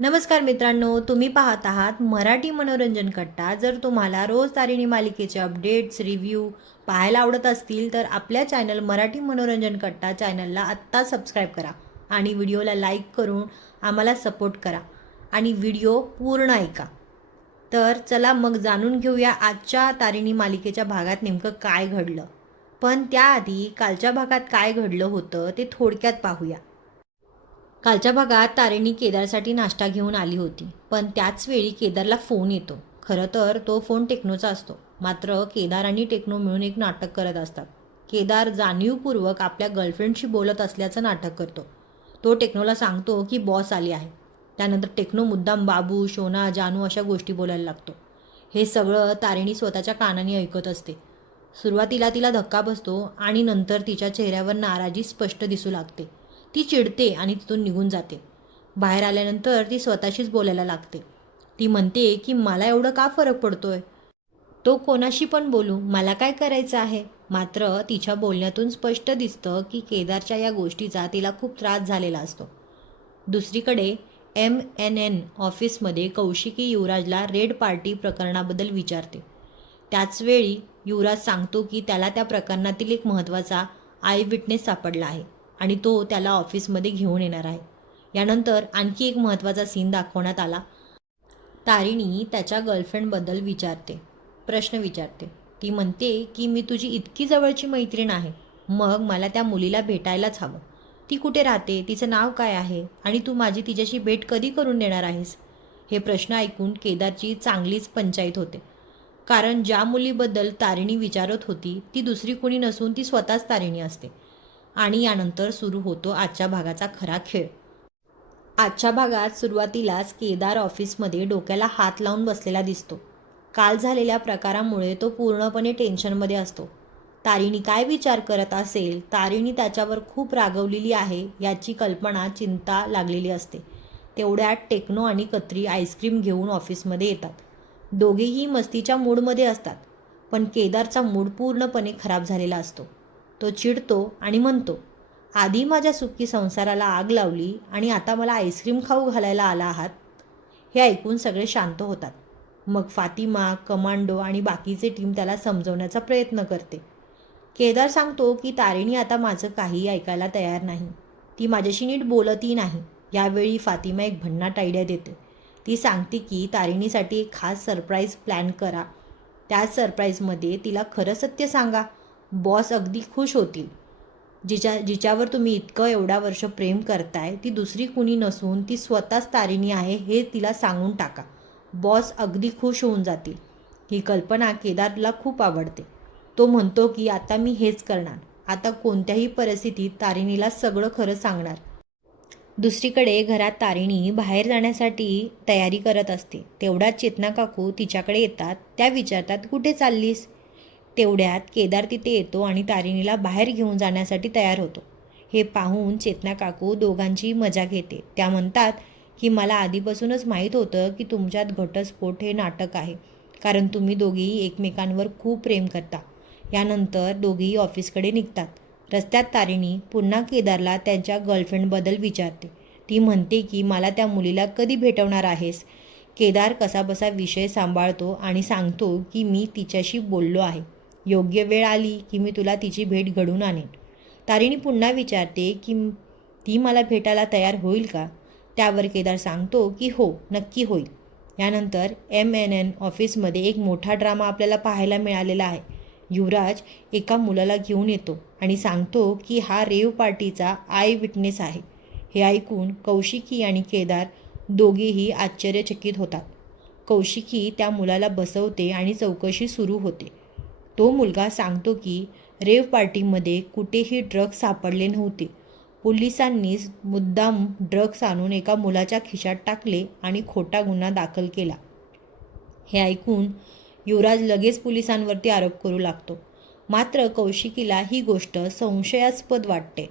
नमस्कार मित्रांनो, तुम्ही पाहत आहात मराठी मनोरंजन कट्टा. जर तुम्हाला रोज तारिणी मालिकेचे अपडेट्स, रिव्ह्यू पाहायला आवडत असतील तर आपल्या चॅनल मराठी मनोरंजन कट्टा चॅनलला आत्ता सबस्क्राईब करा आणि व्हिडिओला लाईक करून आम्हाला सपोर्ट करा आणि व्हिडिओ पूर्ण ऐका. तर चला मग जाणून घेऊया आजच्या तारिणी मालिकेच्या भागात नेमकं काय घडलं. पण त्याआधी कालच्या भागात काय घडलं होतं ते थोडक्यात पाहूया. कालच्या भागात तारिणी केदारसाठी नाश्ता घेऊन आली होती, पण त्याचवेळी केदारला फोन येतो. खरं तर तो फोन टेक्नोचा असतो. मात्र केदार आणि टेक्नो मिळून एक नाटक करत असतात. केदार जाणीवपूर्वक आपल्या गर्लफ्रेंडशी बोलत असल्याचं नाटक करतो. तो टेक्नोला सांगतो की बॉस आली आहे. त्यानंतर टेक्नो मुद्दाम बाबू, शोना, जानू अशा गोष्टी बोलायला लागतो. हे सगळं तारिणी स्वतःच्या कानाने ऐकत असते. सुरुवातीला तिला धक्का बसतो आणि नंतर तिच्या चेहऱ्यावर नाराजी स्पष्ट दिसू लागते. ती चिडते आणि तिथून निघून जाते. बाहेर आल्यानंतर ती स्वतःशीच बोलायला लागते. ती म्हणते की मला एवढं का फरक पडतोय? तो कोणाशी पण बोलू, मला काय करायचं आहे? मात्र तिच्या बोलण्यातून स्पष्ट दिसतं की केदारच्या या गोष्टीचा तिला खूप त्रास झालेला असतो. दुसरीकडे MNN ऑफिसमध्ये कौशिकी युवराजला रेड पार्टी प्रकरणाबद्दल विचारते. त्याचवेळी युवराज सांगतो की त्याला त्या प्रकरणातील एक महत्त्वाचा आय विटनेस सापडला आहे आणि तो त्याला ऑफिसमध्ये घेऊन येणार आहे. यानंतर आणखी एक महत्त्वाचा सीन दाखवण्यात आला. तारिणी त्याच्या गर्लफ्रेंडबद्दल प्रश्न विचारते. ती म्हणते की मी तुझी इतकी जवळची मैत्रीण आहे, मग मला त्या मुलीला भेटायलाच हवं. ती कुठे राहते, तिचं नाव काय आहे आणि तू माझी तिच्याशी भेट कधी करून देणार आहेस? हे प्रश्न ऐकून केदारची चांगलीच पंचाईत होते. कारण ज्या मुलीबद्दल तारिणी विचारत होती ती दुसरी कोणी नसून ती स्वतःच तारिणी असते. आणि यानंतर सुरू होतो आजच्या भागाचा खरा खेळ. आजच्या भागात सुरुवातीलाच केदार ऑफिसमध्ये डोक्याला हात लावून बसलेला दिसतो. काल झालेल्या प्रकारामुळे तो पूर्णपणे टेन्शनमध्ये असतो. तारिणी काय विचार करत असेल, तारिणी त्याच्यावर खूप रागवलेली आहे याची कल्पना चिंता लागलेली असते. तेवढ्यात टेक्नो आणि कत्री आईस्क्रीम घेऊन ऑफिसमध्ये येतात. दोघेही मस्तीच्या मूडमध्ये असतात, पण केदारचा मूड पूर्णपणे खराब झालेला असतो. तो चिडतो आणि म्हणतो, आधी माझ्या सुखी संसाराला आग लावली आणि आता मला आईस्क्रीम खाऊ घालायला आला आहात. हे ऐकून सगळे शांत होतात. मग फातिमा, कमांडो आणि बाकीचे टीम त्याला समजवण्याचा प्रयत्न करते. केदार सांगतो की तारिणी आता माझं काहीही ऐकायला तयार नाही. ती माझ्याशी नीट बोलतही नाही. यावेळी फातिमा एक भन्नाट आयडिया देते. ती सांगते की तारिणीसाठी एक खास सरप्राईज प्लॅन करा. त्याच सरप्राईजमध्ये तिला खरं सत्य सांगा. बॉस अगदी खुश होतील. जिच्यावर तुम्ही इतकं एवढ्या वर्ष प्रेम करताय ती दुसरी कुणी नसून ती स्वतःच तारिणी आहे हे तिला सांगून टाका. बॉस अगदी खुश होऊन जातील. ही कल्पना केदारला खूप आवडते. तो म्हणतो की आता मी हेच करणार. आता कोणत्याही परिस्थितीत तारिणीला सगळं खरं सांगणार. दुसरीकडे घरात तारिणी बाहेर जाण्यासाठी तयारी करत असते. तेवढ्यात चेतना काकू तिच्याकडे येतात. त्या विचारतात, कुठे चाललीस? तेवढ्यात केदार तिथे येतो आणि तारिणीला बाहेर घेऊन जाण्यासाठी तयार होतो. हे पाहून चेतना काकू दोघांची मजा घेते. त्या म्हणतात की मला आधीपासूनच माहीत होतं की तुमच्यात घटस्फोट हे नाटक आहे, कारण तुम्ही दोघेही एकमेकांवर खूप प्रेम करता. यानंतर दोघेही ऑफिसकडे निघतात. रस्त्यात तारिणी पुन्हा केदारला त्यांच्या गर्लफ्रेंडबद्दल विचारते. ती म्हणते की मला त्या मुलीला कधी भेटवणार आहेस? केदार कसाबसा विषय सांभाळतो आणि सांगतो की मी तिच्याशी बोललो आहे. योग्य वेळ आली की मी तुला तिची भेट घडवून आणेन. तारिणी पुन्हा विचारते की ती मला भेटायला तयार होईल का? त्यावर केदार सांगतो की हो, नक्की होईल. यानंतर MNN ऑफिसमध्ये एक मोठा ड्रामा आपल्याला पाहायला मिळालेला आहे. युवराज एका मुलाला घेऊन येतो आणि सांगतो की हा रेव पार्टीचा आय विटनेस आहे. हे ऐकून कौशिकी आणि केदार दोघेही आश्चर्यचकित होतात. कौशिकी त्या मुलाला बसवते आणि चौकशी सुरू होते. तो मुलगा सांगतो की रेव पार्टीमध्ये कुठेही ड्रग्ज सापडले नव्हते. पोलिसांनीच मुद्दाम ड्रग्ज आणून एका मुलाच्या खिशात टाकले आणि खोटा गुन्हा दाखल केला. हे ऐकून युवराज लगेच पोलिसांवरती आरोप करू लागतो. मात्र कौशिकीला ही गोष्ट संशयास्पद वाटते.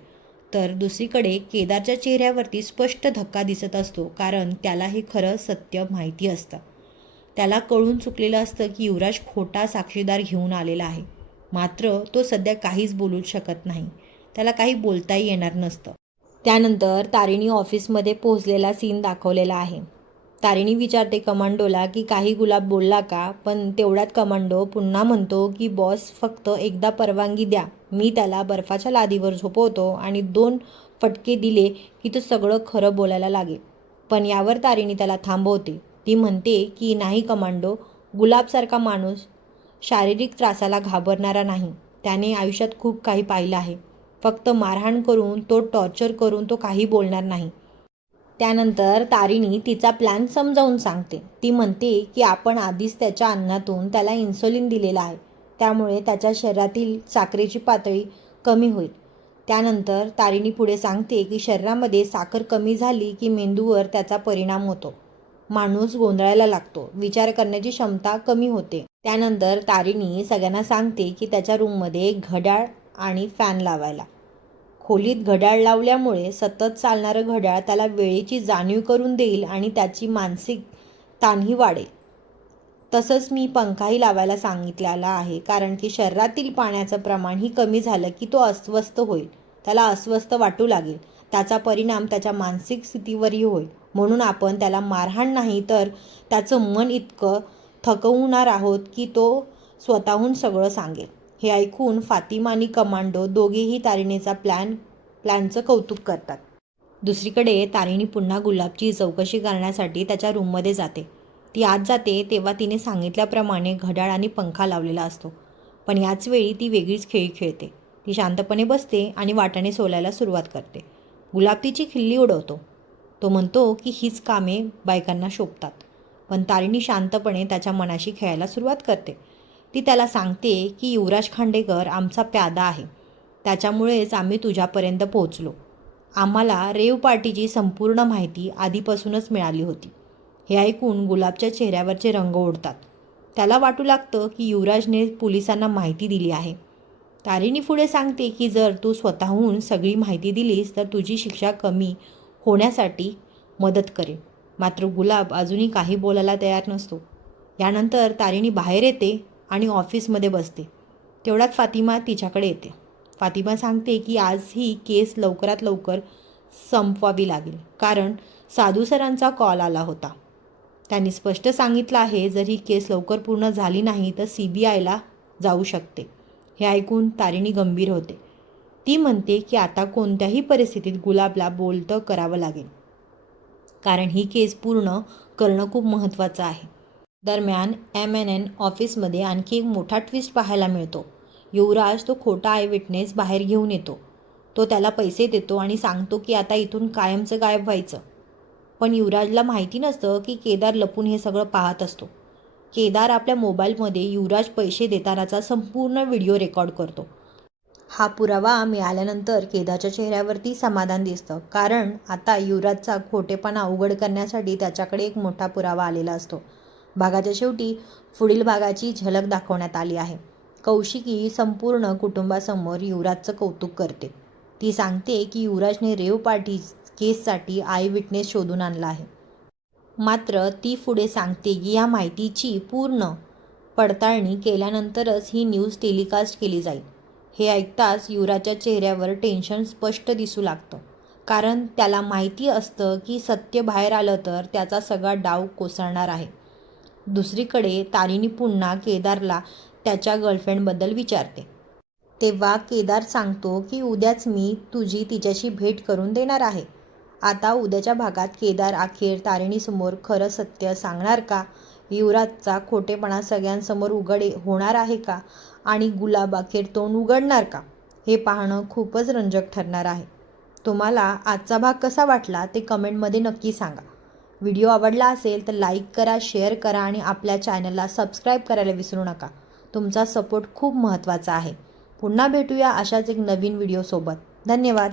तर दुसरीकडे केदारच्या चेहऱ्यावरती स्पष्ट धक्का दिसत असतो, कारण त्याला हे खरं सत्य माहिती असतं. त्याला कळून चुकलेलं असतं की युवराज खोटा साक्षीदार घेऊन आलेला आहे. मात्र तो सध्या काहीच बोलू शकत नाही. त्याला काही बोलताही येणार नसतं. त्यानंतर तारिणी ऑफिसमध्ये पोहोचलेला सीन दाखवलेला आहे. तारिणी विचारते कमांडोला की काही गुलाब बोलला का, पण तेवढ्यात कमांडो पुन्हा म्हणतो की बॉस फक्त एकदा परवानगी द्या, मी त्याला बर्फाच्या लादीवर झोपवतो आणि 2 फटके दिले की तो सगळं खरं बोलायला लागेल. पण यावर तारिणी त्याला थांबवते. ती म्हणते की नाही कमांडो, गुलाबसारखा माणूस शारीरिक त्रासाला घाबरणारा नाही. त्याने आयुष्यात खूप काही पाहिलं आहे. फक्त मारहाण करून, टॉर्चर करून तो काही बोलणार नाही. त्यानंतर तारिणी तिचा प्लॅन समजावून सांगते. ती म्हणते की आपण आधीच त्याच्या अन्नातून त्याला इन्सुलिन दिलेलं आहे, त्यामुळे त्याच्या शरीरातील साखरेची पातळी कमी होईल. त्यानंतर तारिणी पुढे सांगते की शरीरामध्ये साखर कमी झाली की मेंदूवर त्याचा परिणाम होतो. माणूस गोंधळायला लागतो, विचार करण्याची क्षमता कमी होते. त्यानंतर तारिणी सगळ्यांना सांगते की त्याच्या रूममध्ये घड्याळ आणि फॅन लावायला. खोलीत घड्याळ लावल्यामुळे सतत चालणारं घड्याळ त्याला वेळेची जाणीव करून देईल आणि त्याची मानसिक ताणही वाढेल. तसंच मी पंखाही लावायला सांगितलेला आहे, कारण की शरीरातील पाण्याचं प्रमाणही कमी झालं की तो अस्वस्थ होईल. त्याला अस्वस्थ वाटू लागेल. त्याचा परिणाम त्याच्या मानसिक स्थितीवरही होईल. म्हणून आपण त्याला मारहाण नाही तर त्याचं मन इतकं थकवणार आहोत की तो स्वतःहून सगळं सांगेल. हे ऐकून फातिमा आणि कमांडो दोघेही तारिणीचा प्लॅनचं कौतुक करतात. दुसरीकडे तारिणी पुन्हा गुलाबची चौकशी करण्यासाठी त्याच्या रूममध्ये जाते. ती आत जाते तेव्हा तिने सांगितल्याप्रमाणे घड्याळ आणि पंखा लावलेला असतो. पण याचवेळी ती वेगळीच खेळी खेळते. ती शांतपणे बसते आणि वाटाणे सोलायला सुरुवात करते. गुलाब तिची खिल्ली उडवतो. तो म्हणतो की हीच कामे बायकांना शोभतात. पण तारिणी शांतपणे त्याच्या मनाशी खेळायला सुरुवात करते. ती त्याला सांगते की युवराज खांडेकर आमचा प्यादा आहे, त्याच्यामुळेच आम्ही तुझ्यापर्यंत पोहोचलो. आम्हाला रेव पार्टीची संपूर्ण माहिती आधीपासूनच मिळाली होती. हे ऐकून गुलाबच्या चेहऱ्यावरचे रंग उडतात. त्याला वाटू लागतं की युवराजने पोलिसांना माहिती दिली आहे. तारिणी पुढे सांगते की जर तू स्वतःहून सगळी माहिती दिलीस तर तुझी शिक्षा कमी होण्यासाठी मदत करेल. मात्र गुलाब अजूनही काही बोलायला तयार नसतो. यानंतर तारिणी बाहेर येते आणि ऑफिसमध्ये बसते. तेवढ्यात फातिमा तिच्याकडे येते. फातिमा सांगते की आज ही केस लवकरात लवकर संपवावी लागेल, कारण साधू सरांचा कॉल आला होता. त्यांनी स्पष्ट सांगितलं आहे जर ही केस लवकर पूर्ण झाली नाही तर CBIला जाऊ शकते. हे ऐकून तारिणी गंभीर होते. ती म्हणते की आता कोणत्याही परिस्थितीत गुलाबला बोलतं करावं लागेल, कारण ही केस पूर्ण करणं खूप महत्त्वाचं आहे. दरम्यान MNN ऑफिसमध्ये आणखी एक मोठा ट्विस्ट पाहायला मिळतो. युवराज तो खोटा आय विटनेस बाहेर घेऊन येतो. तो त्याला पैसे देतो आणि सांगतो की आता इथून कायमचं गायब व्हायचं. पण युवराजला माहिती नसतं की केदार लपून हे सगळं पाहत असतो. केदार आपल्या मोबाईलमध्ये युवराज पैसे देतानाचा संपूर्ण व्हिडिओ रेकॉर्ड करतो. हा पुरावा मिळाल्यानंतर केदारच्या चेहऱ्यावरती समाधान दिसतं, कारण आता युवराजचा खोटेपणा उघड करण्यासाठी त्याच्याकडे एक मोठा पुरावा आलेला असतो. भागाच्या शेवटी पुढील भागाची झलक दाखवण्यात आली आहे. कौशिकी संपूर्ण कुटुंबासमोर युवराजचं कौतुक करते. ती सांगते की युवराजने रेव पार्टी केससाठी आय विटनेस शोधून आणला आहे. मात्र ती पुढे सांगते की या माहितीची पूर्ण पडताळणी केल्यानंतरच ही न्यूज टेलिकास्ट केली जाईल. हे ऐकताच युवराजच्या चेहऱ्यावर टेन्शन स्पष्ट दिसू लागतं, कारण त्याला माहिती असतं की सत्य बाहेर आलं तर त्याचा सगळा डाव कोसळणार आहे. दुसरीकडे तारिणी पुन्हा केदारला त्याच्या गर्लफ्रेंडबद्दल विचारते. तेव्हा केदार सांगतो की उद्याच मी तुझी तिच्याशी भेट करून देणार आहे. आता उद्याच्या भागात केदार अखेर तारिणीसमोर खरं सत्य सांगणार का? युवराजचा खोटेपणा सगळ्यांसमोर उघड होणार आहे का? आणि गुलाब अखेर तोंड उघडणार का? हे पाहणं खूपच रंजक ठरणार आहे. तुम्हाला आजचा भाग कसा वाटला ते कमेंटमध्ये नक्की सांगा. व्हिडिओ आवडला असेल तर लाईक करा, शेअर करा आणि आपल्या चॅनलला सबस्क्राईब करायला विसरू नका. तुमचा सपोर्ट खूप महत्त्वाचा आहे. पुन्हा भेटूया अशाच एक नवीन व्हिडिओसोबत. धन्यवाद.